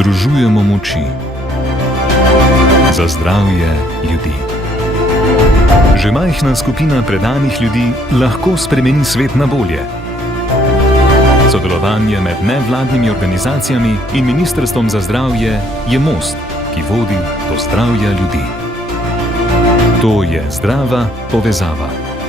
Združujemo moči za zdravje ljudi. Že majhna skupina predanih ljudi lahko spremeni svet na bolje. Sodelovanje med nevladnimi organizacijami in Ministrstvom za zdravje je most, ki vodi do zdravja ljudi. To je zdrava povezava.